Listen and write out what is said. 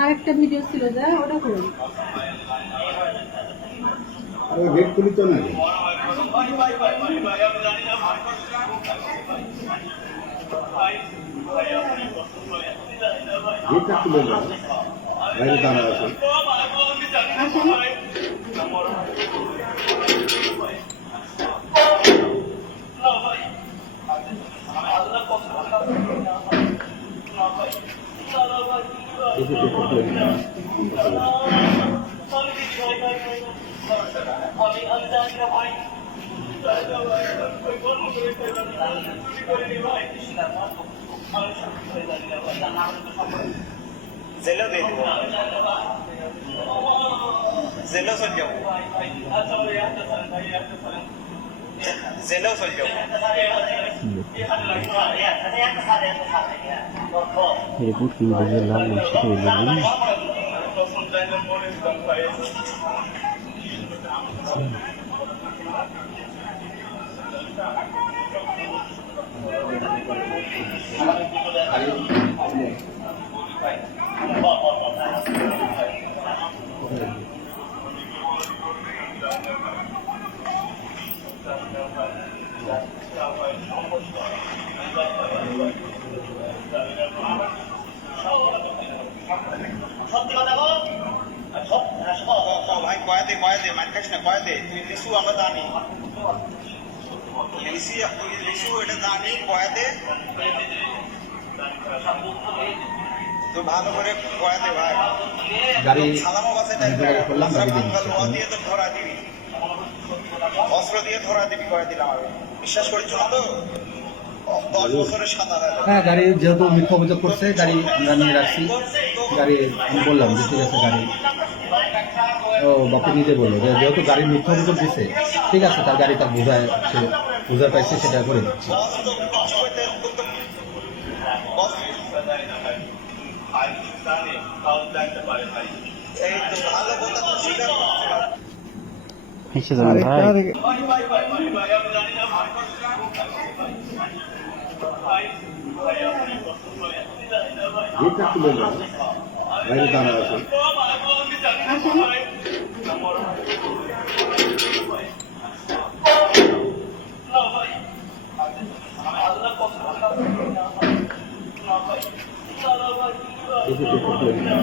আরেকটা ভিডিও ছিল যা ওটা করুন। আরে গেট খুলি তো না গেটটা খুলে দাও। বাইরে দাঁড়া আছে আচ্ছা, আসেন দেখে দেখে খুলে দিলাম জেলেও দিয়ে দেবো জেলেও চলে যাব জেলেও চলে যাব রিপোর্ট বিভাগের নাম মুন্সিফ ইলাহি সত্যি কথা বল। সব সব ভাই কয়া দে দে মার খাস না কয়া দে তুই লিসু আমরা জানি। লিসি লিসু এটা জানি কয়া দে তো ভালো করে কয়া দে ভাই। গাড়ি সালামো বাসে করলাম, গাড়ি দিয়ে তো ধরা দিবি। অস্ত্র দিয়ে ধরা দিবি কয়া দিলাম আমি বিশ্বাস করছ না তো? হ্যাঁ গাড়ি যেহেতু মিথ্যা অভিযোগ করছে গাড়ি আমরা নিয়ে রাখছি। গাড়ি আমি বললাম যে ঠিক আছে গাড়ি। ও বাপি নিজে বলল যে যেহেতু গাড়ির মিথ্যা অভিযোগ দিচ্ছে ঠিক আছে তার গাড়ি তার বোঝায় সে বোঝা পাইছে সেটা করে দিচ্ছে। বস তো বস হইতে বস এই তো ভালো কথা তো স্বীকার করছে না। হেসে যান ভাই গেটটা খুলে দাও বাইরে দাঁড়া আছে খুলে দিলাম